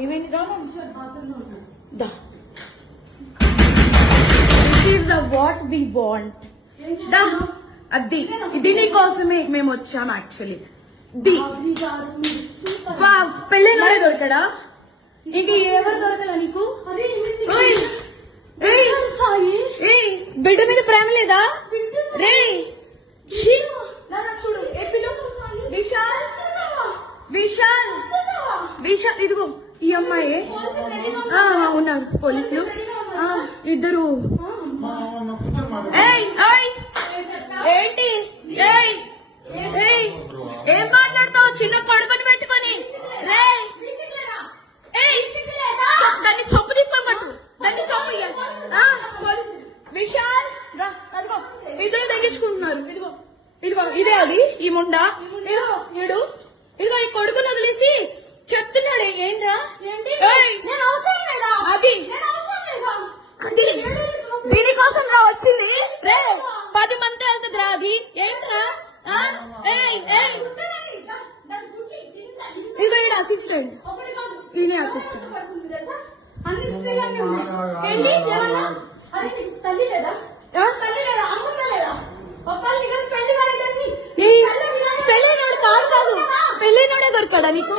ఏమైంది రా దా this is the what we want దా అది ఇది నీ కోసమే మేము వచ్చాం యాక్చువల్లీ పెళ్ళైన దొరకడా ఇంక ఎవరు దొరకలా నీకు బిడ్డ మీద ప్రేమ లేదా రే చూడు విశాల్ విశాల్ విశాల్ ఇదిగో ఈ అమ్మాయి ఉన్నారు పోలీసులు ఇద్దరు ఏంటి ఏం మాట్లాడతావు చిన్న కొడుకుని పెట్టుకొని దాన్ని చొప్పు తీసుకోబట్టు దాన్ని చొప్పు విశాల్ ఇద్దరు తగ్గించుకుంటున్నారు ఇదిగో ఇదిగో ఇదే అది ఈ ముండా ఇదిగో ఇదిగో ఈ కొడుకుని వదిలేసి చెప్తున్నాడు ఏంట్రా అది దీనికోసం రా వచ్చింది రే 10 మంది వెళ్తుంది రా అది ఏంట్రా ఇదిగో ఈడ అసిస్టెంట్ ఈయన అసిస్టెంట్ పెళ్ళైనోడే దొరకడా నీకు